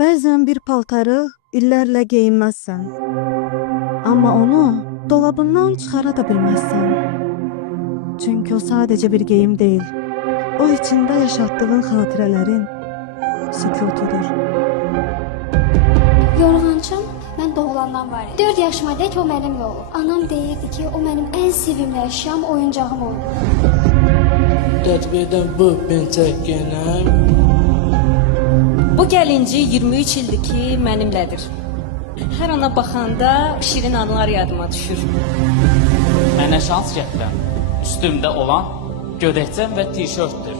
Bəzən bir paltarı illərlə geyinməzsən. Amma onu dolabından çıxara da bilməzsən. Çünki o sadəcə bir geyim deyil. O içində yaşatdığın xatirələrin sükutudur. Yorğançım, mən doğulandan var. 4 yaşıma dək o mənimlə olub. Anam deyirdi ki, o mənim ən sevimli əşyam, oyuncağım olub. Təcrübədən bu pençəkənəm. Bu gəlinci 23 ildir ki, mənimlədir. Hər ana baxanda şirin anılar yadıma düşür. Mənə şans gətirən üstümdə olan gödəkçəm və tişörtdür.